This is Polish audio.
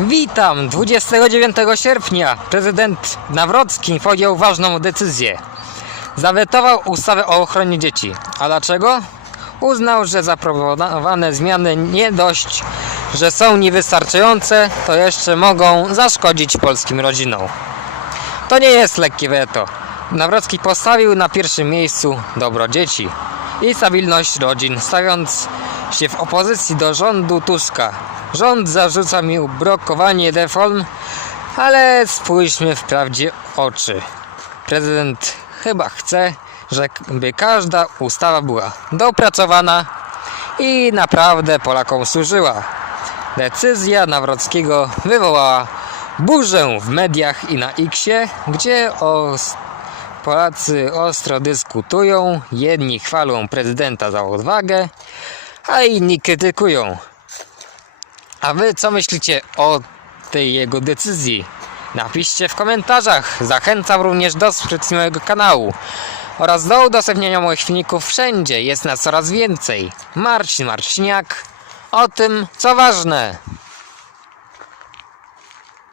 Witam! 29 sierpnia prezydent Nawrocki podjął ważną decyzję. Zawetował ustawę o ochronie dzieci. A dlaczego? Uznał, że zaproponowane zmiany nie dość, że są niewystarczające, to jeszcze mogą zaszkodzić polskim rodzinom. To nie jest lekkie weto. Nawrocki postawił na pierwszym miejscu dobro dzieci i stabilność rodzin, stawiając się w opozycji do rządu Tuska. Rząd zarzuca mi blokowanie reform, ale spójrzmy w oczy. Prezydent chyba chce, żeby każda ustawa była dopracowana i naprawdę Polakom służyła. Decyzja Nawrockiego wywołała burzę w mediach i na Xie, gdzie o Polacy ostro dyskutują, jedni chwalą prezydenta za odwagę, a inni krytykują. A wy co myślicie o tej jego decyzji? Napiszcie w komentarzach. Zachęcam również do subskrypcji mojego kanału oraz do udostępniania moich filmików wszędzie. Jest nas coraz więcej. Marcin Marciniak o tym, co ważne.